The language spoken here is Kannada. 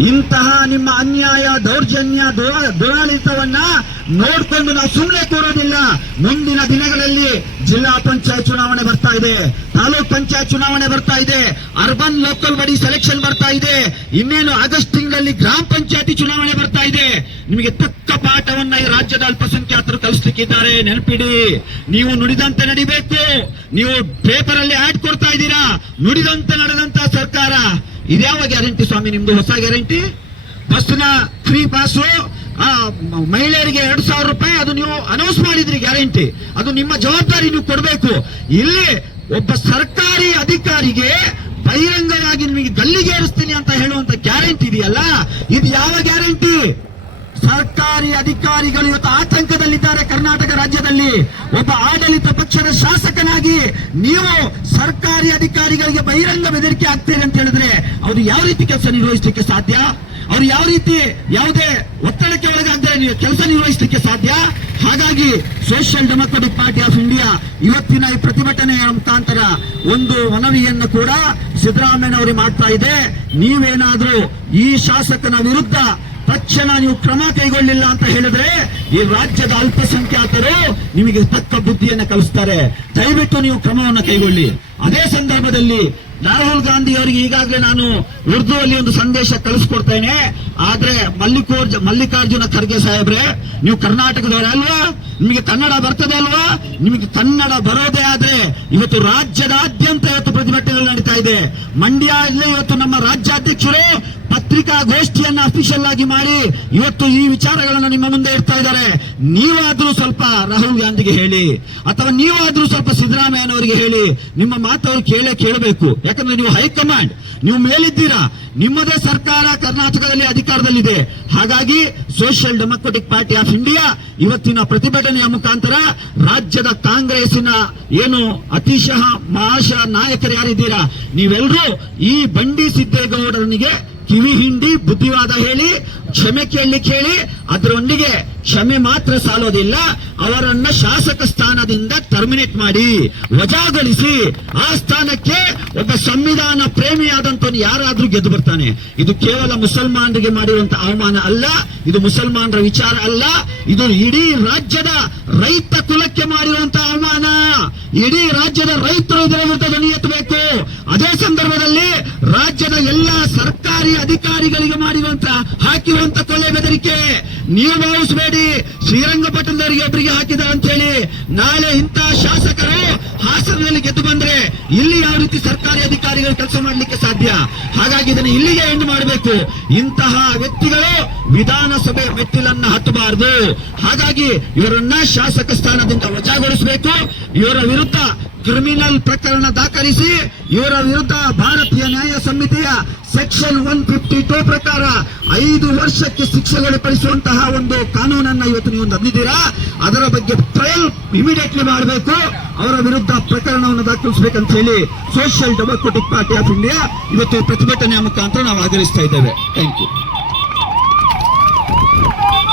ಇಂತಹ ನಿಮ್ಮ ಅನ್ಯಾಯ, ದೌರ್ಜನ್ಯ, ದುರ- ದುರಾಡಳಿತವನ್ನ ನೋಡ್ಕೊಂಡು ನಾವು ಸುಮ್ಮನೆ ಕೂರೋದಿಲ್ಲ. ಮುಂದಿನ ದಿನಗಳಲ್ಲಿ ಜಿಲ್ಲಾ ಪಂಚಾಯತ್ ಚುನಾವಣೆ ಬರ್ತಾ ಇದೆ. ತಾಲೂಕ್ ಪಂಚಾಯತ್ ಚುನಾವಣೆ ಬರ್ತಾ ಇದೆ. ಅರ್ಬನ್ ಲೋಕಲ್ ಬಾಡಿ ಸೆಲೆಕ್ಷನ್ ಬರ್ತಾ ಇದೆ. ಇನ್ನೇನು ಆಗಸ್ಟ್ ತಿಂಗಳಲ್ಲಿ ಗ್ರಾಮ ಪಂಚಾಯತಿ ಚುನಾವಣೆ ಬರ್ತಾ ಇದೆ. ನಿಮಗೆ ತಕ್ಕ ಪಾಠವನ್ನ ಈ ರಾಜ್ಯದ ಅಲ್ಪಸಂಖ್ಯಾತರು ಕಲಿಸ್ಲಿಕ್ಕಿದ್ದಾರೆ. ನೆನಪಿಡಿ, ನೀವು ನುಡಿದಂತೆ ನಡಿಬೇಕು. ನೀವು ಪೇಪರ್ ಅಲ್ಲಿ ಆಡ್ ಕೊಡ್ತಾ ಇದ್ದೀರಾ. ನುಡಿದಂತೆ ನಡೆದಂತ ಸರ್ಕಾರ. ಇದ್ಯಾವ ಗ್ಯಾರಂಟಿ ಸ್ವಾಮಿ ನಿಮ್ದು ಹೊಸ ಗ್ಯಾರಂಟಿ? ಬಸ್ನ ಫ್ರೀ ಪಾಸು ಮಹಿಳೆಯರಿಗೆ ಎರಡ್ ಸಾವಿರ ರೂಪಾಯಿ ಅದು ನೀವು ಅನೌನ್ಸ್ ಮಾಡಿದ್ರಿ ಗ್ಯಾರಂಟಿ. ಅದು ನಿಮ್ಮ ಜವಾಬ್ದಾರಿ ನೀವು ಕೊಡಬೇಕು. ಇಲ್ಲಿ ಒಬ್ಬ ಸರ್ಕಾರಿ ಅಧಿಕಾರಿಗೆ ಬಹಿರಂಗವಾಗಿ ನಿಮಗೆ ಗಲ್ಲಿಗೆ ಏರಿಸ್ತೀನಿ ಅಂತ ಹೇಳುವಂತ ಗ್ಯಾರಂಟಿ ಇದೆಯಲ್ಲ? ಇದು ಯಾವ ಗ್ಯಾರಂಟಿ? ಸರ್ಕಾರಿ ಅಧಿಕಾರಿಗಳು ಇವತ್ತು ಆತಂಕದಲ್ಲಿದ್ದಾರೆ ಕರ್ನಾಟಕ ರಾಜ್ಯದಲ್ಲಿ. ಒಬ್ಬ ಆಡಳಿತ ಪಕ್ಷದ ಶಾಸಕನಾಗಿ ನೀವು ಸರ್ಕಾರಿ ಅಧಿಕಾರಿಗಳಿಗೆ ಬಹಿರಂಗ ಬೆದರಿಕೆ ಆಗ್ತೀರಿ ಅಂತ ಹೇಳಿದ್ರೆ ಅವರು ಯಾವ ರೀತಿ ಕೆಲಸ ನಿರ್ವಹಿಸಲಿಕ್ಕೆ ಸಾಧ್ಯ? ಅವ್ರು ಯಾವ ರೀತಿ ಯಾವುದೇ ಒತ್ತಡಕ್ಕೆ ಒಳಗಾದ್ರೆ ನೀವು ಕೆಲಸ ನಿರ್ವಹಿಸಲಿಕ್ಕೆ ಸಾಧ್ಯ? ಹಾಗಾಗಿ social democratic party of India ಇವತ್ತಿನ ಈ ಪ್ರತಿಭಟನೆಯ ಮುಖಾಂತರ ಒಂದು ಮನವಿಯನ್ನು ಕೂಡ ಸಿದ್ದರಾಮಯ್ಯನವರಿಗೆ ಮಾಡ್ತಾ ಇದೆ. ನೀವೇನಾದ್ರೂ ಈ ಶಾಸಕನ ವಿರುದ್ಧ ತಕ್ಷಣ ನೀವು ಕ್ರಮ ಕೈಗೊಳ್ಳಿಲ್ಲ ಅಂತ ಹೇಳಿದ್ರೆ ಈ ರಾಜ್ಯದ ಅಲ್ಪಸಂಖ್ಯಾತರು ನಿಮಗೆ ತಕ್ಕ ಬುದ್ಧಿಯನ್ನು ಕಲಿಸ್ತಾರೆ. ದಯವಿಟ್ಟು ನೀವು ಕ್ರಮವನ್ನು ಕೈಗೊಳ್ಳಿ. ಅದೇ ಸಂದರ್ಭದಲ್ಲಿ ರಾಹುಲ್ ಗಾಂಧಿ ಅವರಿಗೆ ಈಗಾಗಲೇ ನಾನು ಉರ್ದುವಲ್ಲಿ ಒಂದು ಸಂದೇಶ ಕಳಿಸ್ಕೊಡ್ತೇನೆ. ಆದ್ರೆ ಮಲ್ಲಿಕಾರ್ಜು ಮಲ್ಲಿಕಾರ್ಜುನ ಖರ್ಗೆ ಸಾಹೇಬ್ರೆ, ನೀವು ಕರ್ನಾಟಕದವರೇ ಅಲ್ವಾ? ನಿಮಗೆ ಕನ್ನಡ ಬರ್ತದೆ ಅಲ್ವಾ? ನಿಮಗೆ ಕನ್ನಡ ಬರೋದೇ ಆದ್ರೆ ಇವತ್ತು ರಾಜ್ಯದಾದ್ಯಂತ ಪ್ರತಿಭಟನೆ ನಡೀತಾ ಇದೆ. ಮಂಡ್ಯದಲ್ಲಿ ಇವತ್ತು ನಮ್ಮ ರಾಜ್ಯಾಧ್ಯಕ್ಷರು ಪತ್ರಿಕಾಗೋಷ್ಠಿಯನ್ನ ಅಫಿಷಿಯಲ್ ಆಗಿ ಮಾಡಿ ಇವತ್ತು ಈ ವಿಚಾರಗಳನ್ನು ನಿಮ್ಮ ಮುಂದೆ ಇಡ್ತಾ ಇದ್ದಾರೆ. ನೀವಾದ್ರೂ ಸ್ವಲ್ಪ ರಾಹುಲ್ ಗಾಂಧಿಗೆ ಹೇಳಿ, ಅಥವಾ ನೀವಾದ್ರೂ ಸ್ವಲ್ಪ ಸಿದ್ದರಾಮಯ್ಯನವರಿಗೆ ಹೇಳಿ, ನಿಮ್ಮ ಮಾತು ಕೇಳೇ ಕೇಳಬೇಕು. ಯಾಕಂದ್ರೆ ನೀವು ಹೈಕಮಾಂಡ್, ನೀವು ಮೇಲಿದ್ದೀರಾ. ನಿಮ್ಮದೇ ಸರ್ಕಾರ ಕರ್ನಾಟಕದಲ್ಲಿ ಅಧಿಕಾರದಲ್ಲಿದೆ. ಹಾಗಾಗಿ social democratic party of India ಇವತ್ತಿನ ಪ್ರತಿಭಟನೆಯ ಮುಖಾಂತರ ರಾಜ್ಯದ ಕಾಂಗ್ರೆಸ್ಸಿನ ಏನು ಅತಿಶಹ ಮಹಾಶ ನಾಯಕರು ಯಾರಿದ್ದೀರಾ? ನೀವೆಲ್ಲರೂ ಈ ಬಂಡಿ ಸಿದ್ದೇಗೌಡರನಿಗೆ ಕಿವಿ ಹಿಂಡಿ ಬುದ್ಧಿವಾದ ಹೇಳಿ ಕ್ಷಮೆ ಕೇಳಿ ಕೇಳಿ ಅದರೊಂದಿಗೆ ಕ್ಷಮೆ ಮಾತ್ರ ಸಾಲೋದಿಲ್ಲ, ಅವರನ್ನ ಶಾಸಕ ಸ್ಥಾನದಿಂದ ಟರ್ಮಿನೇಟ್ ಮಾಡಿ, ವಜಾಗೊಳಿಸಿ, ಆ ಸ್ಥಾನಕ್ಕೆ ಒಬ್ಬ ಸಂವಿಧಾನ ಪ್ರೇಮಿಯಾದಂತ ಯಾರಾದ್ರೂ ಗೆದ್ದು ಬರ್ತಾನೆ. ಇದು ಕೇವಲ ಮುಸಲ್ಮಾನರಿಗೆ ಮಾಡಿರುವಂತಹ ಅವಮಾನ ಅಲ್ಲ, ಇದು ಮುಸಲ್ಮಾನರ ವಿಚಾರ ಅಲ್ಲ, ಇದು ಇಡೀ ರಾಜ್ಯದ ರೈತ ಕುಲಕ್ಕೆ ಮಾಡಿರುವಂತಹ ಅವಮಾನ. ಇಡೀ ರಾಜ್ಯದ ರೈತರು ಇದರ ವಿರುದ್ಧ ಧ್ವನಿ ಎತ್ತಬೇಕು. ಅದೇ ಸಂದರ್ಭದಲ್ಲಿ ರಾಜ್ಯದ ಎಲ್ಲ ಸರ್ಕಾರಿ ಅಧಿಕಾರಿಗಳಿಗೆ ಮಾಡಿರುವಂತ, ಹಾಕಿರುವಂತ ಕೊಲೆ ಬೆದರಿಕೆ ನೀವು ಭಾವಿಸಬೇಡಿ. ಶ್ರೀರಂಗಪಟ್ಟಣದವರಿಗೆ ಒಬ್ಬರಿಗೆ ಹಾಕಿದ ಅಂತ ಹೇಳಿ ನಾಳೆ ಇಂತಹ ಶಾಸಕರು ಹಾಸನದಲ್ಲಿ ಗೆದ್ದು ಬಂದ್ರೆ ಇಲ್ಲಿ ಯಾವ ರೀತಿ ಸರ್ಕಾರಿ ಅಧಿಕಾರಿಗಳು ಕೆಲಸ ಮಾಡಲಿಕ್ಕೆ ಸಾಧ್ಯ? ಹಾಗಾಗಿ ಇದನ್ನು ಇಲ್ಲಿಗೆ ಎಂಡ್ ಮಾಡಬೇಕು. ಇಂತಹ ವ್ಯಕ್ತಿಗಳು ವಿಧಾನಸಭೆ ಮೆಟ್ಟಿಲನ್ನ ಹತ್ತಬಾರದು. ಹಾಗಾಗಿ ಇವರನ್ನ ಶಾಸಕ ಸ್ಥಾನದಿಂದ ವಜಾಗೊಳಿಸಬೇಕು. ಇವರ ವಿರುದ್ಧ ಕ್ರಿಮಿನಲ್ ಪ್ರಕರಣ ದಾಖಲಿಸಿ, ಇವರ ವಿರುದ್ಧ ಭಾರತೀಯ ನ್ಯಾಯ ಸಮಿತಿಯ ಸೆಕ್ಷನ್ ಒನ್ ಫಿಫ್ಟಿ ಟೂ ಪ್ರಕಾರ ಐದು ವರ್ಷಕ್ಕೆ ಶಿಕ್ಷೆಗೊಳಪಡಿಸುವಂತಹ ಒಂದು ಕಾನೂನನ್ನ ಇವತ್ತು ನೀವು ತಂದಿದ್ದೀರಾ ಅದರ ಬಗ್ಗೆ ಟ್ರಯಲ್ ಇಮಿಡಿಯೇಟ್ಲಿ ಮಾಡಬೇಕು. ಅವರ ವಿರುದ್ಧ ಪ್ರಕರಣವನ್ನು ದಾಖಲಿಸಬೇಕಂತ ಹೇಳಿ social democratic party of India ಇವತ್ತು ಪ್ರತಿಭಟನೆಯ ಮುಖಾಂತರ ನಾವು ಆಗ್ರಹಿಸ್ತಾ ಇದ್ದೇವೆ. Thank you